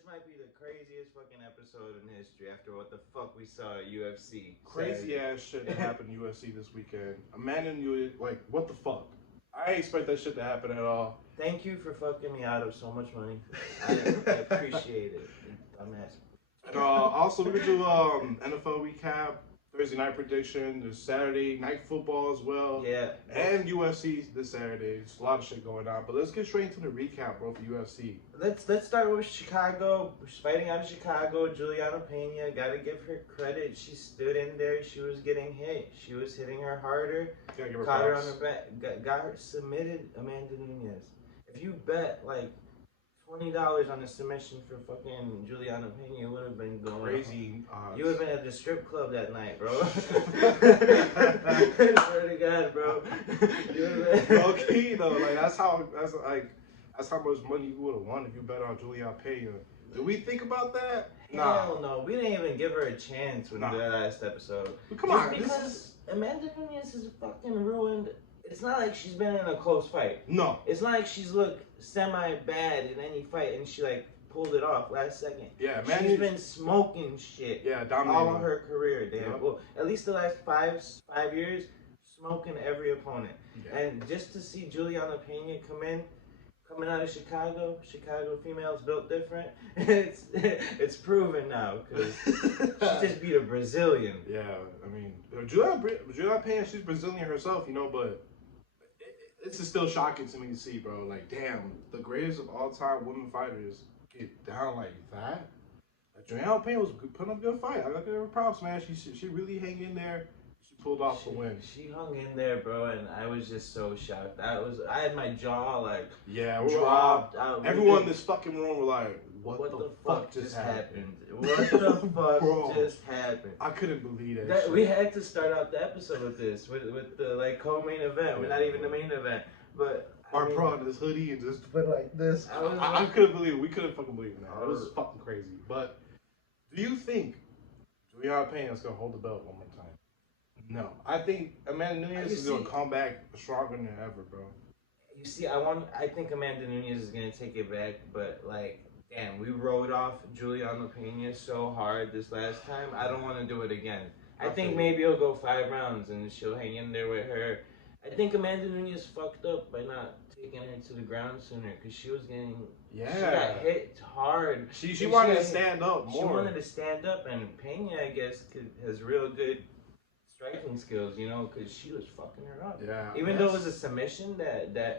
This might be the craziest fucking episode in history after what the fuck we saw at UFC. Crazy ass shit that happened in UFC this weekend. Amanda knew it, like, what the fuck? I didn't expect that shit to happen at all. Thank you for fucking me out of so much money. I appreciate it. Dumbass. Also, we're gonna do NFL recap, Thursday night prediction, there's Saturday night football as well. Yeah. And UFC this Saturday. There's a lot of shit going on. But let's get straight into the recap, bro, for UFC. Let's start with Chicago. She's fighting out of Chicago. Juliana Pena, gotta give her credit. She stood in there. She was getting hit. She was hitting her harder. Gotta give her Caught her props. on her back. Got her submitted Amanda Nunes. If you bet like $20 on a submission for fucking Juliana Pena, it would have been going Crazy. You would have been at the strip club that night, bro. Swear to God, bro. Okay, though, like that's how much money you would have won if you bet on Juliana Pena. Did we think about that? Hell no. We didn't even give her a chance with the last episode. But come on, because Amanda Nunes is fucking ruined. It's not like she's been in a close fight. No. It's not like she's looked semi-bad in any fight and she like pulled it off last second. Yeah, man. She's been smoking shit. Yeah, dominating. All of her career, damn. Yep. Well, at least the last five years, smoking every opponent. Yeah. And just to see Juliana Pena coming out of Chicago females built different. It's proven now because she just beat a Brazilian. Yeah, I mean, Juliana Pena, she's Brazilian herself, you know, but this is still shocking to me to see, bro. Like, damn, the greatest of all time women fighters get down like that. Like, Juliana Pena was putting up a good fight. I got to give her props, man. She really hang in there. She pulled off the win. She hung in there, bro, and I was just so shocked. I had my jaw like dropped. Everyone in this fucking room were like, what the fuck just happened? What the fuck just happened? I couldn't believe that shit. We had to start out the episode with this, with the like co-main event. We're not even the main event, but Mark brought on this hoodie and just went like this. I couldn't believe it. We couldn't fucking believe it, man. It was fucking crazy. But do you think Juliana Pena is gonna hold the belt one more time? No, I think Amanda Nunes is gonna come back stronger than ever, bro. You see, I think Amanda Nunes is gonna take it back, but like, damn, we rode off Juliana Pena so hard this last time. I don't want to do it again. I think maybe it'll go 5 rounds and she'll hang in there with her. I think Amanda Nunes fucked up by not taking her to the ground sooner because she was getting. Yeah. She got hit hard. She wanted to stand up more. She wanted to stand up, and Pena, I guess, has real good striking skills, you know, because she was fucking her up. Yeah. Even though it was a submission, yeah,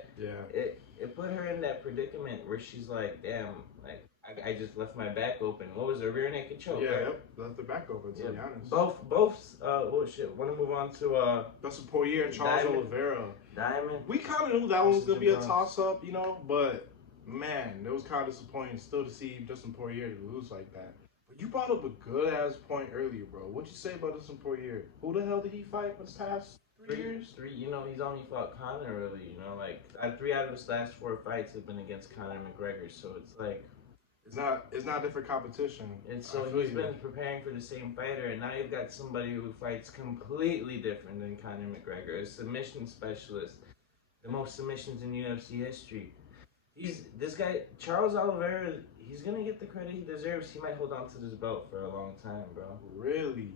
it put her in that predicament where she's like, damn, like I just left my back open. What was a rear naked choke? Yeah, right? yep. Left the back open. To be honest. Both. Oh shit. Want to move on to Dustin Poirier and Charles Oliveira. Diamond. We kind of knew that one was gonna be a toss up, you know, but man, it was kind of disappointing still to see Dustin Poirier lose like that. You brought up a good ass point earlier, bro. What'd you say about Dustin Poirier? Who the hell did he fight for the past 3 years? You know, he's only fought Conor really. You know, like 3 out of his last 4 fights have been against Conor McGregor. So it's like it's not different competition. And so he's been preparing for the same fighter, and now you've got somebody who fights completely different than Conor McGregor, a submission specialist, the most submissions in UFC history. This guy, Charles Oliveira, he's gonna get the credit he deserves. He might hold on to this belt for a long time, bro. Really?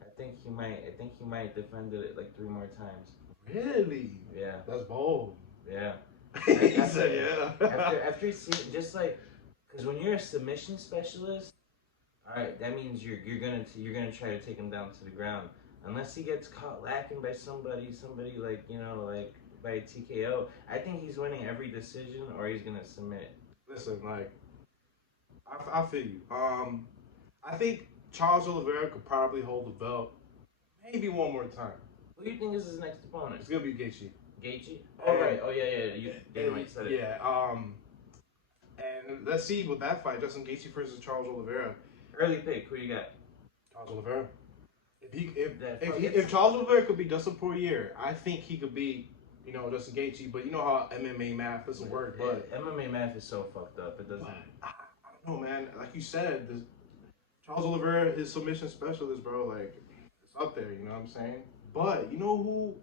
I think he might defend it like 3 more times. Really? Yeah. That's bold. Yeah. He said yeah. After you see, just like, because when you're a submission specialist, all right, that means you're gonna try to take him down to the ground, unless he gets caught lacking by somebody like, you know, like by a TKO. I think he's winning every decision, or he's gonna submit. Listen, like, I feel you. I think Charles Oliveira could probably hold the belt maybe one more time. Who do you think is his next opponent? It's gonna be Gaethje. Gaethje? Oh right. Oh yeah. Dana White said it. Yeah. And let's see with that fight, Justin Gaethje versus Charles Oliveira. Early pick. Who you got? Charles Oliveira. If Charles Oliveira could beat Dustin Poirier, I think he could beat, you know, Justin Gaethje. But you know how MMA math doesn't work. But MMA math is so fucked up. It doesn't. I don't know, man. Like you said, Charles Oliveira, his submission specialist, bro. Like, it's up there. You know what I'm saying? But you know who?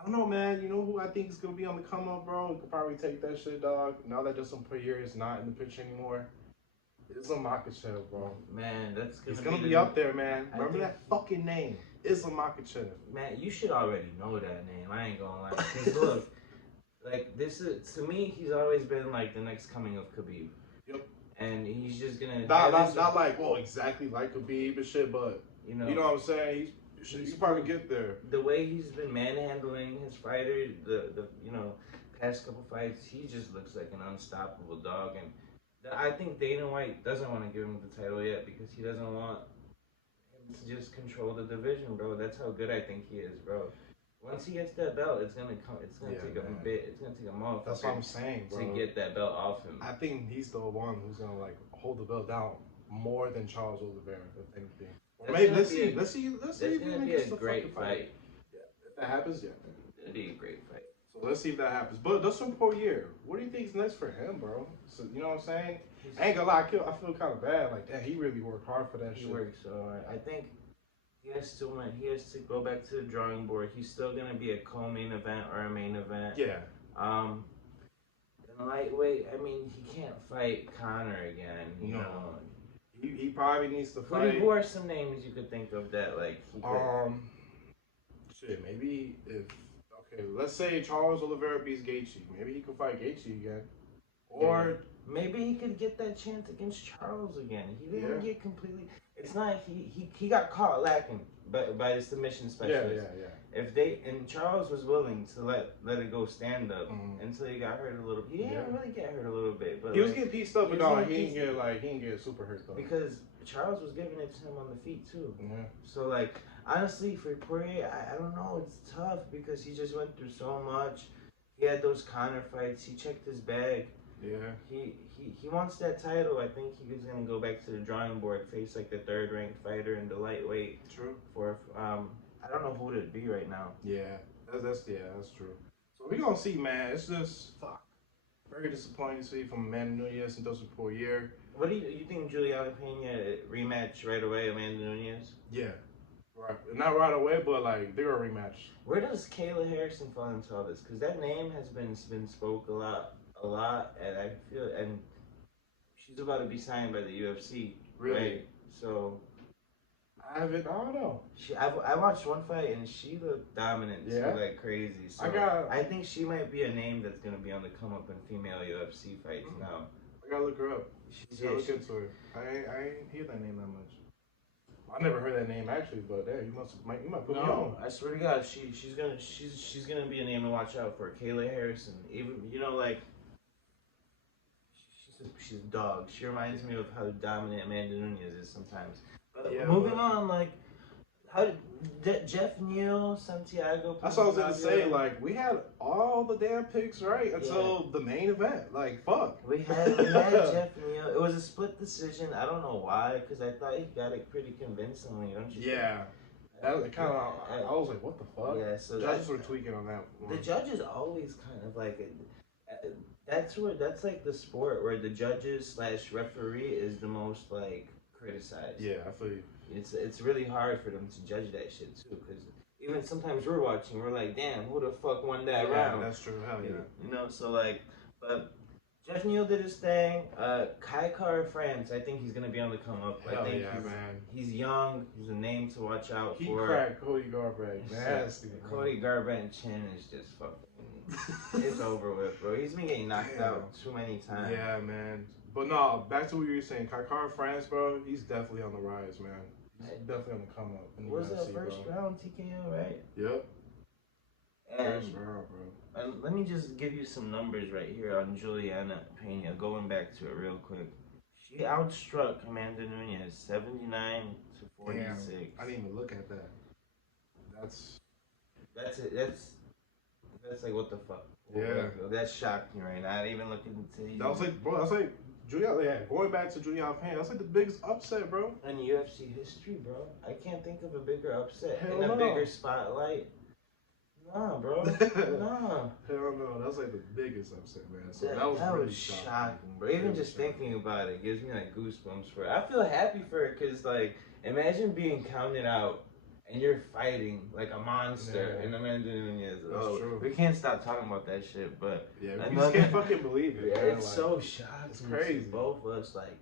I don't know, man. You know who I think is gonna be on the come up, bro? You could probably take that shit, dog. Now that Justin Poirier is not in the picture anymore, Islam Makhachev, bro. Man, He's gonna be up there, man. I Remember think- that fucking name, Islam Makhachev. Man, you should already know that name. I ain't gonna lie. 'Cause look, like this is to me, he's always been like the next coming of Khabib. Yep. And he's just gonna Not like exactly like Khabib and shit, but you know what I'm saying. He's probably get there. The way he's been manhandling his fighter, the past couple fights, he just looks like an unstoppable dog. And I think Dana White doesn't want to give him the title yet because he doesn't want him to just control the division, bro. That's how good I think he is, bro. Once he gets that belt, it's gonna come. It's gonna take a bit. It's gonna take a month. That's what I'm saying, bro. To get that belt off him. I think he's the one who's gonna like hold the belt down more than Charles Oliveira, if anything. Or maybe let's see. Let's see. That's gonna be a great fight. Yeah, if that happens, yeah. It'll be a great fight. So let's see if that happens. But Dustin Poirier, what do you think's next for him, bro? So you know what I'm saying? I ain't gonna lie, I feel kind of bad. Like, damn, he really worked hard for that shit. He worked so hard. I think he has to go back to the drawing board. He's still gonna be a co-main event or a main event. Yeah. In lightweight, I mean, he can't fight Conor again. You know. He probably needs to fight. Who are some names you could think of that like he could? Shit, maybe let's say Charles Oliveira beats Gaethje. Maybe he could fight Gaethje again. Or maybe he could get that chance against Charles again. He didn't get completely. It's not he got caught lacking by the submission specialist. Yeah. And Charles was willing to let it go stand up until he got hurt a little. He didn't really get hurt a little bit, but he was getting pieced up, but no, he didn't get super hurt though. Because Charles was giving it to him on the feet too. Yeah. So like honestly, for Poirier, I don't know. It's tough because he just went through so much. He had those Conor fights. He checked his bag. Yeah. He wants that title. I think he was gonna go back to the drawing board, face like the third ranked fighter in the lightweight. True. For I don't know who it'd be right now. Yeah, that's true. So we gonna see, man. It's just very disappointing to see from Amanda Nunes and Dustin Poirier. What do you think Juliana Pena rematch right away, Amanda Nunes? Yeah, right. Not right away, but like they're gonna rematch. Where does Kayla Harrison fall into all this? Because that name has been spoke a lot, and I feel and she's about to be signed by the UFC. Really? Right? So. I don't know. I watched one fight and she looked dominant too, like crazy. So I think she might be a name that's gonna be on the come up in female UFC fights now. I gotta look her up. Gotta look into her. I ain't hear that name that much. I never heard that name actually, but yeah, you might put me on. I swear to God, she's gonna be a name to watch out for. Kayla Harrison, even like she's a dog. She reminds me of how dominant Amanda Nunes is sometimes. Moving on, like, how did Jeff Neal, Santiago? That's what I was gonna say. Like, we had all the damn picks right until the main event. Like, fuck. We had Jeff Neal. It was a split decision. I don't know why, because I thought he got it pretty convincingly, don't you? Yeah. That kind of. I was like, what the fuck? Yeah. So judges were tweaking on that one. The judges always kind of like. That's like the sport where the judges / referee is the most like criticized. Yeah, I feel you. It's really hard for them to judge that shit too, because even sometimes we're watching, we're like, damn, who the fuck won that round? That's true. Hell yeah. You know, so like, but Jeff Neal did his thing. Kai Kara France, I think he's gonna be on the come up. Hell I think man. He's young. He's a name to watch out for. He cracked Cody Garbrandt. Nasty. Cody Garbrandt chin is just fucking. It's over with, bro. He's been getting knocked out too many times. Yeah, man. But no, back to what you were saying. Kai Kara France, bro, he's definitely on the rise, man. He's definitely on the come up. Was that first round TKO, right? Yep. And, first round, bro. And let me just give you some numbers right here on Juliana Pena. Going back to it real quick. She outstruck Amanda Nunes 79 to 46. Damn, I didn't even look at that. That's it. That's like, what the fuck? Yeah. That shocked me right now. I didn't even look into that was like, bro, that's like Juliana, going back to Juliana Pena, that's like the biggest upset, bro. In UFC history, bro. I can't think of a bigger upset Hell in no. a bigger spotlight. Nah, bro. Nah. Hell no. That's like the biggest upset, man. So that was really shocking, bro. Even just thinking about it gives me like goosebumps for it. I feel happy for it because, like, imagine being counted out and you're fighting like a monster in Amanda Nunes. That's true. We can't stop talking about that shit, but we just can't fucking believe it. It's so shocking. It's crazy. Both of us, like,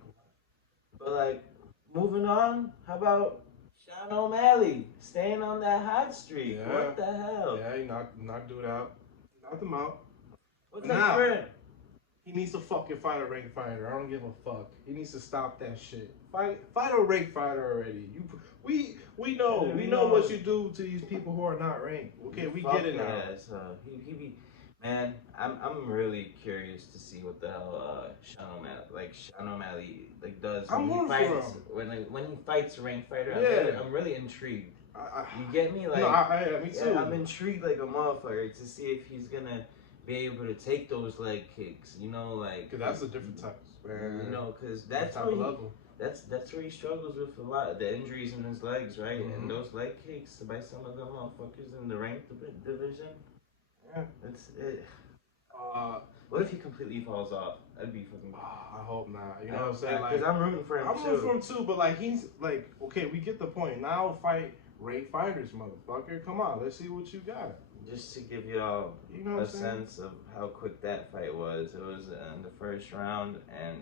But like, moving on. How about Sean O'Malley staying on that hot streak? Yeah. What the hell? Yeah, he knocked dude out. Knocked him out. What's Now, that sprint? he needs to fucking fight a ranked fighter. I don't give a fuck. He needs to stop that shit. Fight a ranked fighter already. We know what you do to these people who are not ranked. Okay, we get it now. Yeah, so he be, man. I'm really curious to see what the hell Sean O'Malley does when he fights when he fights a ranked fighter. Yeah. I'm really intrigued. You get me? Like, no, me too. Yeah, I'm intrigued like a motherfucker to see if he's gonna be able to take those leg kicks. You know, like, because that's a different type. Man. You know, because that's where he struggles with a lot of the injuries in his legs, right? Mm-hmm. And those leg kicks by some of them motherfuckers in the ranked division. Yeah, that's it. What if he completely falls off? That'd be fucking. I hope not. You know what I'm saying? Because I'm rooting for him too. I'm rooting for him too, but like he's like, okay, we get the point. Now fight ranked fighters, motherfucker. Come on, let's see what you got. Just to give y'all a sense of how quick that fight was. It was in the first round, and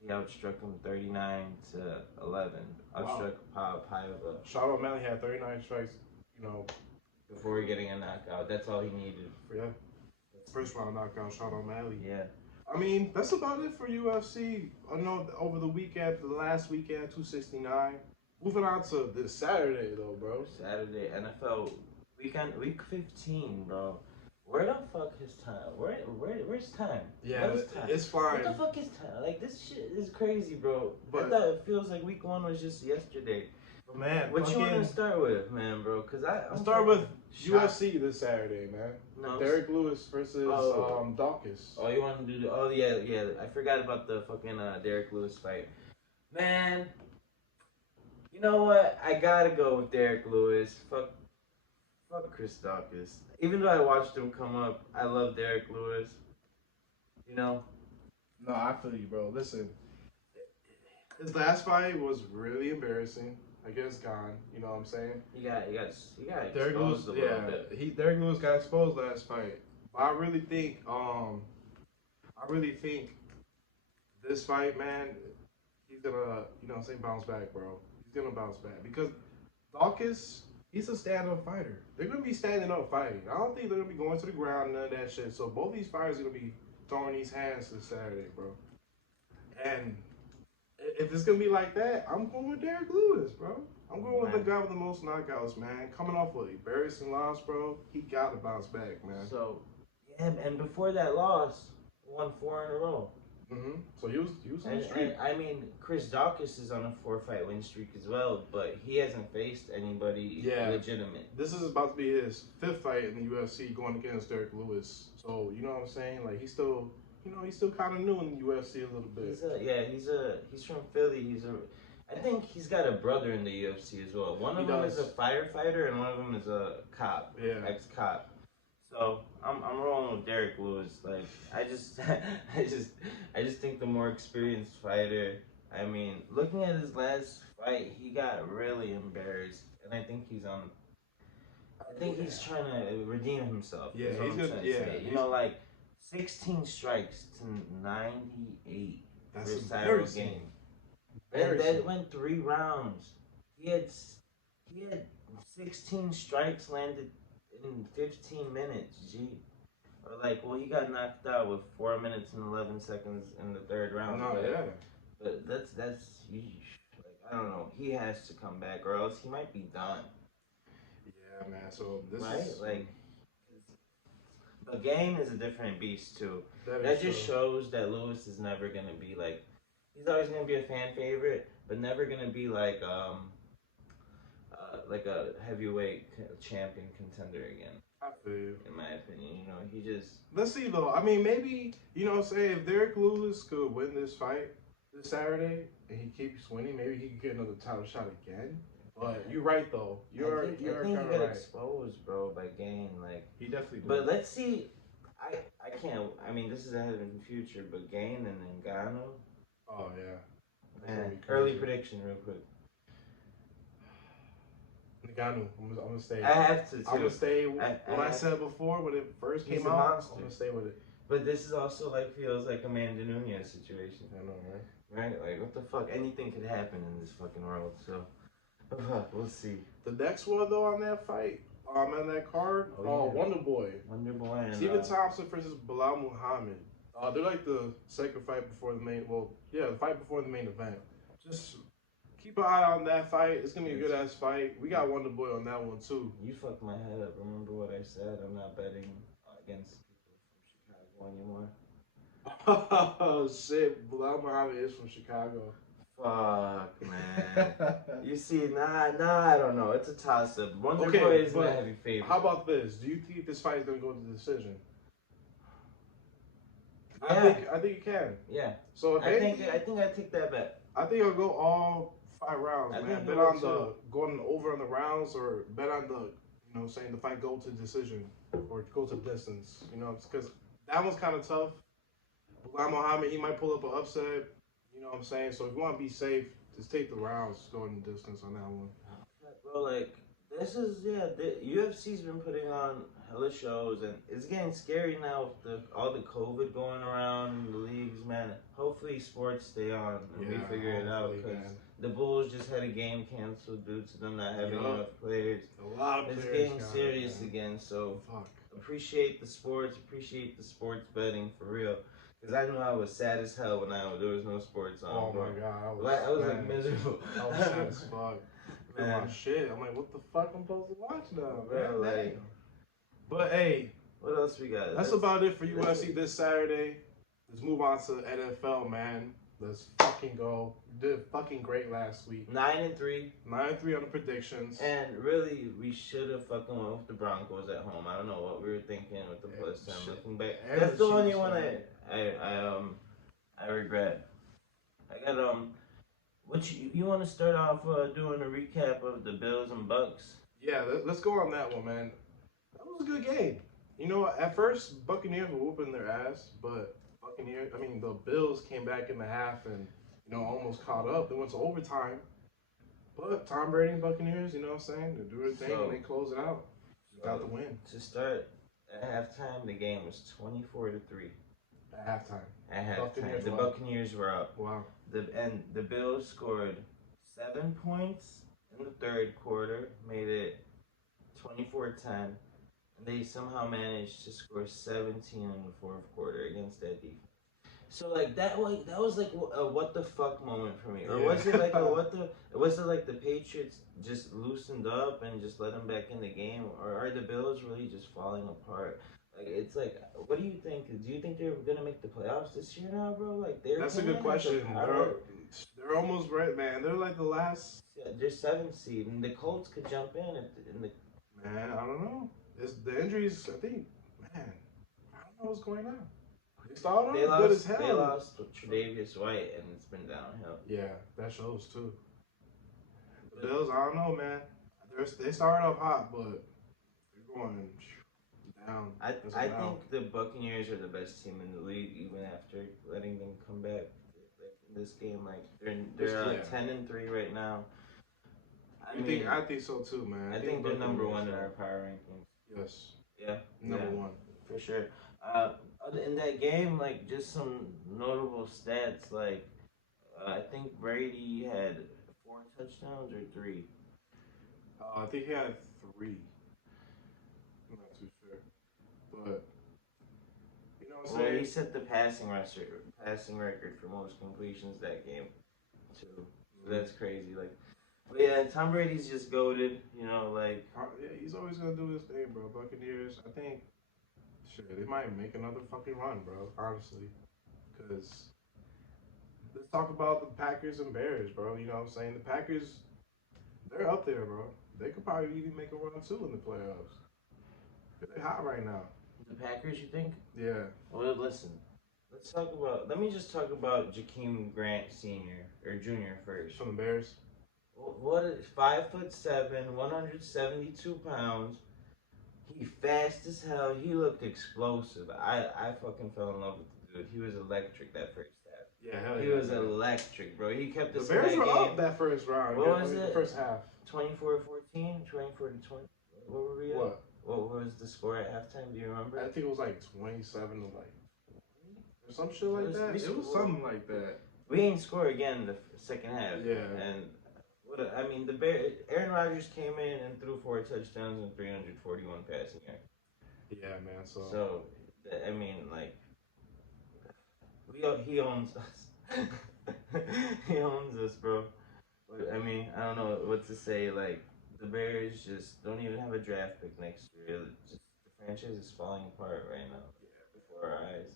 he outstruck him 39-11. Outstruck Paiva. Sean O'Malley had 39 strikes, you know, before getting a knockout. That's all he needed. Yeah. First round knockout, Sean O'Malley. Yeah. I mean, that's about it for UFC. I know over the last weekend, 269. Moving on to this Saturday, though, bro. Saturday, NFL weekend, week 15, bro. Where the fuck is time? Where's time? Yeah, time? It's fine. What the fuck is time? Like, this shit is crazy, bro. But I thought it feels like week 1 was just yesterday. Man, what you want to start with, man, bro? Because I'll start with UFC this Saturday, man. No, Derek Lewis versus Dawkins. Oh, you want to do the? Oh yeah. I forgot about the fucking Derek Lewis fight, man. You know what? I gotta go with Derek Lewis. Fuck Chris Dawkins. Even though I watched him come up, I love Derek Lewis. You know. No, I feel you, bro. Listen, his last fight was really embarrassing. Against Gone, you know what I'm saying? He got Derek Lewis, a little bit. Derek Lewis got exposed last fight. But I really think this fight, man, he's gonna, you know what I'm saying, bounce back, bro. He's gonna bounce back. Because Dawkins, he's a stand-up fighter. They're gonna be standing up fighting. I don't think they're gonna be going to the ground, none of that shit. So both these fighters are gonna be throwing these hands this Saturday, bro. And if it's gonna be like that, I'm going with Derek Lewis, bro. I'm going with the guy with the most knockouts, man. Coming off with embarrassing loss, bro. He got to bounce back, man. So, yeah, and before that loss, won 4 in a row. Mm-hmm. So he was on the streak. And I mean, Chris Dawkins is on a 4-fight win streak as well, but he hasn't faced anybody legitimate. This is about to be his 5th fight in the UFC, going against Derek Lewis. So you know what I'm saying? Like he's still kind of new in the UFC a little bit. He's from Philly. I think he's got a brother in the UFC as well. One of them is a firefighter and one of them is a cop, ex-cop. So I'm rolling with Derek Lewis. Like I just think the more experienced fighter. I mean, looking at his last fight, he got really embarrassed, and I think he's trying to redeem himself. Yeah, he's good. You know, like 16 strikes to 98. That's first title game. And that went 3 rounds. He had 16 strikes landed in 15 minutes, Or he got knocked out with 4 minutes and 11 seconds in the 3rd round. But that's I don't know. He has to come back, or else he might be done. Yeah, man. So this is the game is a different beast too. That just shows that Lewis is never gonna be he's always gonna be a fan favorite, but never gonna be like a heavyweight champion contender again. I feel you. In my opinion, you know, he just. Let's see though. I mean, maybe say if Derek Lewis could win this fight this Saturday and he keeps winning, maybe he could get another title shot again. But you're right though. I think he got exposed, bro, by Gain. He definitely did. But let's see. I can't. I mean, this is ahead in the future, but Gain and Ngannou. Oh yeah. Man, early prediction, real quick. Ngannou. I'm gonna stay. I have to. Too. I'm gonna stay. What I said before when it first came out. I'm gonna stay with it. But this is also like feels like Amanda Nunez situation. I know, right? Right? Like what the fuck? Anything could happen in this fucking world. So we'll see. The next one though on that fight, on that card, Oh, yeah. Wonder Boy. Wonder Boy and Stephen Thompson versus Bilal Muhammad. They're like the second fight before the main. Well, yeah, the fight before the main event. Just keep an eye on that fight. It's gonna be a good ass fight. We got Wonder Boy on that one too. You fucked my head up. Remember what I said? I'm not betting against people from Chicago anymore. Oh shit, Bilal Muhammad is from Chicago. Fuck, man. You see, nah, I don't know. It's a toss up. Wonder Okay, Boy isn't a but heavy favorite. How about this? Do you think this fight is gonna go to decision? Yeah. I think it can. Yeah. So I think I take that bet. I think I'll go all 5 rounds, I man. think Bet you will on the too. going over on the rounds, or bet on the, you know, saying the fight go to decision or go to distance. You know, because that one's kind of tough. Bilal Muhammad, he might pull up an upset. You know what I'm saying? So if you want to be safe, just take the rounds, go in the distance on that one. Bro, like this is the UFC's been putting on hella shows, and it's getting scary now with all the COVID going around in the leagues, man. Hopefully sports stay on and we figure it out, because the Bulls just had a game canceled due to them not having enough players. A lot of It's players getting serious again, so fuck. appreciate the sports betting for real. Because I knew I was sad as hell when there was no sports on. Oh bro. my god, I was like miserable. I was sad as fuck. Man. Shit, I'm like, what the fuck I'm supposed to watch now, Bro, man? like, But hey, what else we got? that's about it for UFC this Saturday. Let's move on to NFL, man. Let's fucking go. We did fucking great last week. 9-3. 9-3 on the predictions. And really, we should have fucking went with the Broncos at home. I don't know what we were thinking with the plus 10. Looking back, that's the only one I regret. I got What you want to start off doing a recap of the Bills and Bucks? Yeah, let's go on that one, man. That was a good game. You know, at first Buccaneers were whooping their ass, but the Bills came back in the half and, you know, almost caught up. They went to overtime. But Tom Brady and Buccaneers, you know what I'm saying? They do their thing and they close it out. Got the win. To start at halftime, the game was 24-3. At halftime. At halftime, the Buccaneers were up. Wow. The Bills scored 7 points in the third quarter, made it 24-10. And they somehow managed to score 17 in the fourth quarter against that defense. So like that was like a what the fuck moment for me, or was it like was it like the Patriots just loosened up and just let them back in the game, or are the Bills really just falling apart? Like it's like, what do you think? Do you think they're gonna make the playoffs this year now, bro? Like that's a good question. They're almost right, man. They're like the last. Yeah, they're 7th seed, and the Colts could jump in Man, I don't know. It's the injuries. I think, man, I don't know what's going on. They started off good as hell. They lost Tre'Davious White, and it's been downhill. Yeah, that shows too. The Bills, I don't know, man. They started off hot, but they're going down. I think the Buccaneers are the best team in the league, even after letting them come back. Like in this game, like they're 10-3 right now. I think so too, man. I think they're number one in our power rankings. Yes. Yeah. Number one for sure. In that game, like just some notable stats, like I think Brady had 4 touchdowns or 3. I think he had 3. I'm not too sure, but you know what I'm saying. He set the passing record for most completions that game, too. So that's crazy. Like, but yeah, Tom Brady's just goated. You know, like yeah, he's always gonna do his thing, bro. Buccaneers, I think. Shit, they might make another fucking run, bro. Honestly, because let's talk about the Packers and Bears, bro. You know what I'm saying? The Packers, they're up there, bro. They could probably even make a run too in the playoffs. They're hot right now. The Packers, you think? Yeah. Well, listen. Let me just talk about Jakeem Grant Sr. or Jr. first. From the Bears. What is 5'7", 172 pounds. He fast as hell. He looked explosive. I fucking fell in love with the dude. He was electric that first half. Yeah, hell he was electric, bro. He kept us the Bears in that were game. up that first round. What was it? The first half. 24-14, 24-20. What were we at? What was the score at halftime? Do you remember? I think it was like 27 to like or some shit like that. It was something like that. We ain't score again in the second half. Yeah. And Aaron Rodgers came in and threw 4 touchdowns and 341 passing yards. Yeah, man. So I mean, like, he owns us. He owns us, bro. I mean, I don't know what to say. Like, the Bears just don't even have a draft pick next year. Just, the franchise is falling apart right now before our eyes.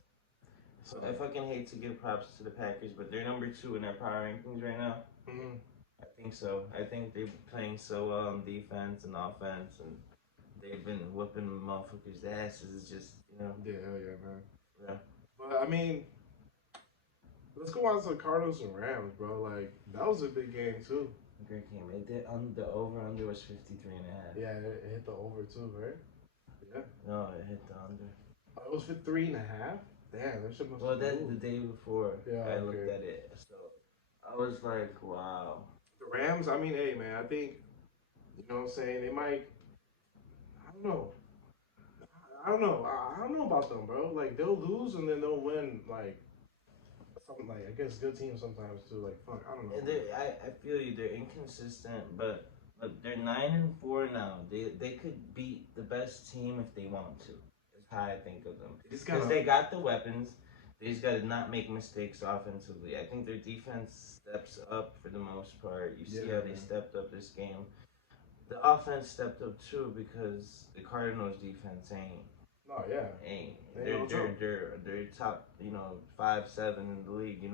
So I fucking hate to give props to the Packers, but they're number 2 in their power rankings right now. Mm-hmm. I think so. I think they're playing so well on defense and offense, and they've been whooping motherfuckers' asses. It's just, Yeah, hell yeah, man. Yeah. But, I mean, let's go on to the Cardinals and Rams, bro. Like, that was a big game, too. Great game. It did, the over-under was 53.5. Yeah, it hit the over, too, right? Yeah. No, it hit the under. It was 53.5? Damn, that shit must Well, that's the day before I looked okay. at it. So I was like, wow. The Rams, I mean, hey, man, I think, you know what I'm saying, they might, I don't know. I don't know about them, bro. Like, they'll lose and then they'll win, like, something like, I guess good teams sometimes, too. Like, fuck, I don't know. I feel you. They're inconsistent, but they're 9-4 now. They could beat the best team if they want to. That's how I think of them. Because they got the weapons. They just got to not make mistakes offensively. I think their defense steps up for the most part. You see how they stepped up this game. The offense stepped up too because the Cardinals defense ain't. Oh yeah. They're top, 5-7 in the league,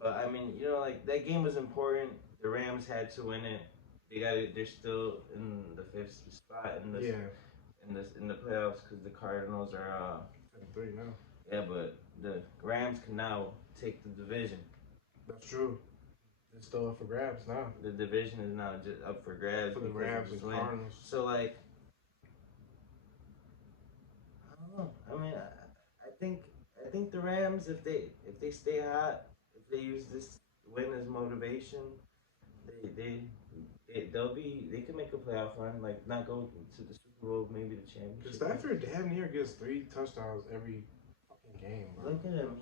But I mean, like, that game was important. The Rams had to win it. They got it. They're still in the 5th spot in the playoffs because the Cardinals are 3 now. Yeah, but the Rams can now take the division. That's true. It's still up for grabs now. The division is now just up for grabs for the Rams and Cardinals. So, like, I don't know. I mean, I think the Rams, if they stay hot, if they use this win as motivation, they can make a playoff run, like not go to the Super Bowl, maybe the championship. Stafford damn near gets 3 touchdowns every fucking game, bro. Look at him.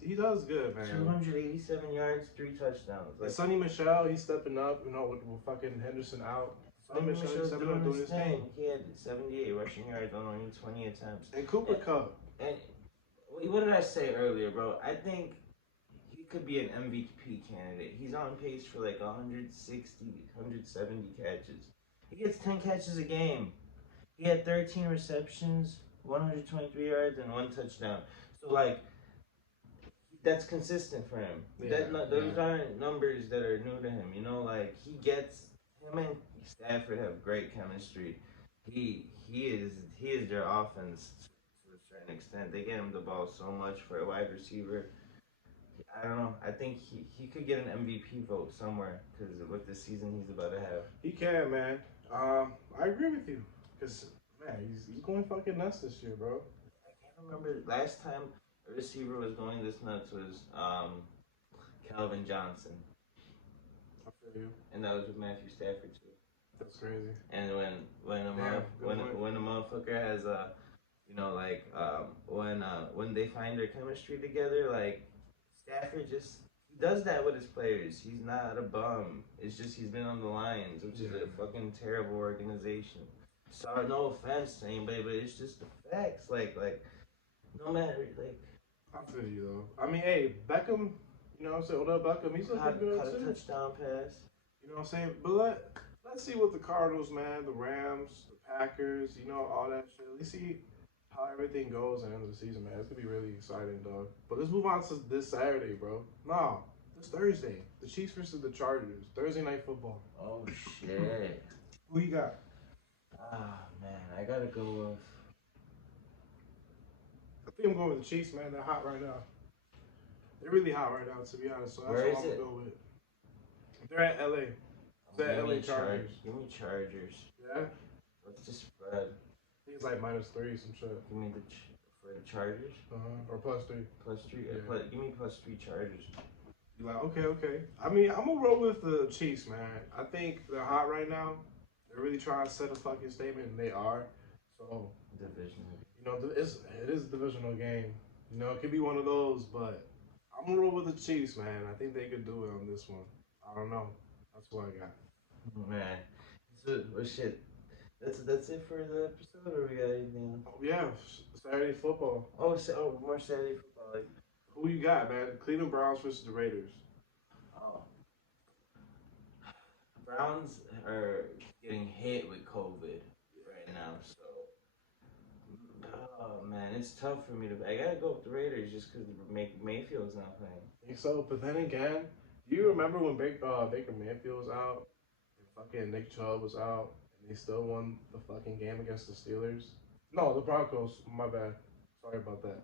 He does good, man. 287 yards, 3 touchdowns. Like, Sonny Michel, he's stepping up, with fucking Henderson out. Sonny Michel's stepping up doing his thing. He had 78 rushing yards on only 20 attempts. And Cooper Kupp. And what did I say earlier, bro? I think he could be an MVP candidate. He's on pace for like 160, 170 catches. He gets 10 catches a game. He had 13 receptions, 123 yards, and 1 touchdown. So, like, that's consistent for him. Those aren't numbers that are new to him. Like, him and Stafford have great chemistry. He is their offense to a certain extent. They get him the ball so much for a wide receiver. I don't know. I think he could get an MVP vote somewhere because with the season he's about to have. He can, man. I agree with you because, man, he's going fucking nuts this year, bro. I can't remember last time a receiver was going this nuts was Calvin Johnson. I feel you. And that was with Matthew Stafford too. That's crazy. And when a motherfucker has when they find their chemistry together, like, Stafford he does that with his players. He's not a bum. It's just he's been on the Lions, which is a fucking terrible organization. Sorry, no offense to anybody, but it's just the facts. Like no matter, like. I feel you though. I mean, hey, Beckham. You know what I'm saying? Odell Beckham. He's looking good Caught a too. touchdown pass. You know what I'm saying? But let's see what the Cardinals, man, the Rams, the Packers, all that shit. Let's see how everything goes at the end of the season, man. It's gonna be really exciting, dog. But let's move on to this Saturday, bro. No, this Thursday. The Chiefs versus the Chargers. Thursday night football. Oh shit. Who you got? Man, I gotta go with. I think I'm going with the Chiefs, man. They're hot right now. They're really hot right now, to be honest. So that's Where what I'm gonna go with. They're at LA. They're at LA Chargers. Give me Chargers. Yeah. What's the spread? I think it's like -3, some shit. Give me for the Chargers. Or +3. +3. Yeah. Give me +3 Chargers. You're like, okay. I mean, I'm gonna roll with the Chiefs, man. I think they're hot right now. They're really trying to set a fucking statement, and they are. So Division. it is a divisional game. You know, it could be one of those, but I'm gonna roll with the Chiefs, man. I think they could do it on this one. I don't know. That's what I got. Man. So, oh shit. That's it for the episode, or we got anything? Oh, yeah, Saturday football. More Saturday football. Like, Who you got, man? The Cleveland Browns versus the Raiders. oh, Browns are getting hit with COVID right now, so oh man, it's tough for me to. I gotta go with the Raiders just because Mayfield's not playing. I think so, but then again, do you remember when Baker Mayfield was out and fucking Nick Chubb was out and they still won the fucking game against the Steelers? No, the Broncos. My bad. Sorry about that.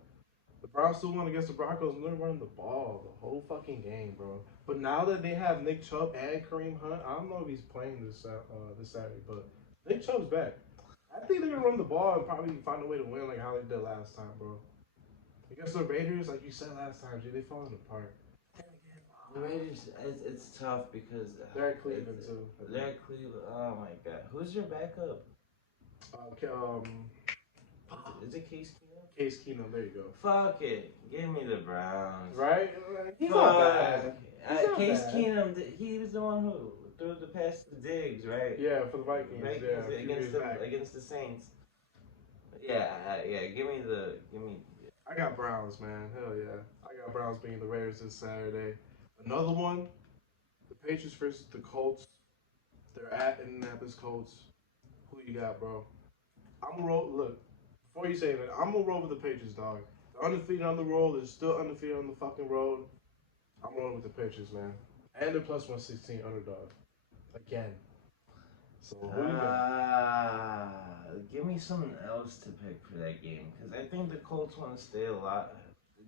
The Browns still won against the Broncos and they're running the ball the whole fucking game, bro. But now that they have Nick Chubb and Kareem Hunt, I don't know if he's playing this Saturday, but Nick Chubb's back. I think they're gonna run the ball and probably find a way to win like how they did last time, bro. Against the Raiders, like you said last time, G, they falling apart. The Raiders, it's tough because They're at Cleveland too. They're at Cleveland. Oh my god, who's your backup? Is it Case Keenum? Case Keenum, there you go. Fuck it, give me the Browns. Right? He's Fuck. not bad. Case Keenum, he was the one who threw the pass to Diggs, right? Yeah, for the Vikings. Against the Saints. Yeah, Give me. I got Browns, man. Hell yeah. I got Browns beating the Raiders this Saturday. Another one, the Patriots versus the Colts. They're at Indianapolis Colts. Who you got, bro? I'm gonna roll. Look, before you say that, I'm gonna roll with the Patriots, dog. They're undefeated on the road. They're still undefeated on the fucking road. I'm rolling with the Patriots, man. And they're plus 116 underdog. Again. So who you got? Give me someone else to pick for that game because I think the Colts want to stay a lot.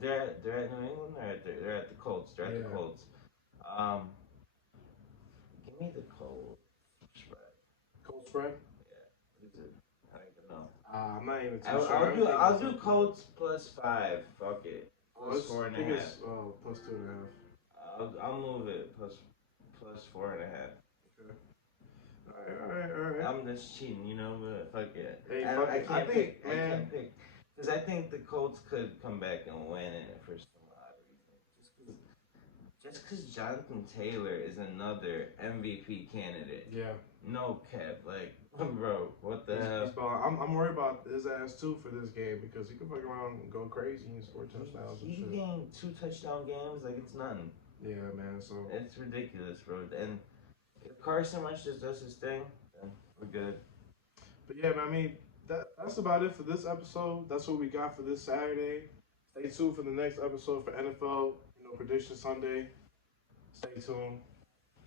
They're at New England or they're at the Colts. They're at the Colts. Give me the Colts spread. Colts spread? Yeah. Is it? I don't even know. I'm not even too sure. I'll do Colts plus 5. Fuck it. Plus 4.5. Plus 2.5. I'll move it plus 4.5. Alright. I'm just cheating, but fuck it. Hey, I can't pick. Because I think the Colts could come back and win it for some odd reason. Just because Jonathan Taylor is another MVP candidate. Yeah. No cap. Like, bro, what the hell? I'm worried about his ass too for this game because he could fuck around and go crazy and score touchdowns and He shit. gained 2 touchdown games like it's nothing. Yeah, man. So it's ridiculous, bro. And if Carson Wentz just does his thing, then we're good. But yeah, man, I mean, that's about it for this episode. That's what we got for this Saturday. Stay tuned for the next episode for NFL, Prediction Sunday. Stay tuned.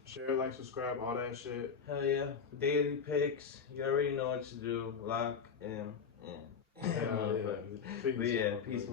Share, like, subscribe, all that shit. Hell yeah. Daily picks. You already know what to do. Lock in. Hell yeah. Peace.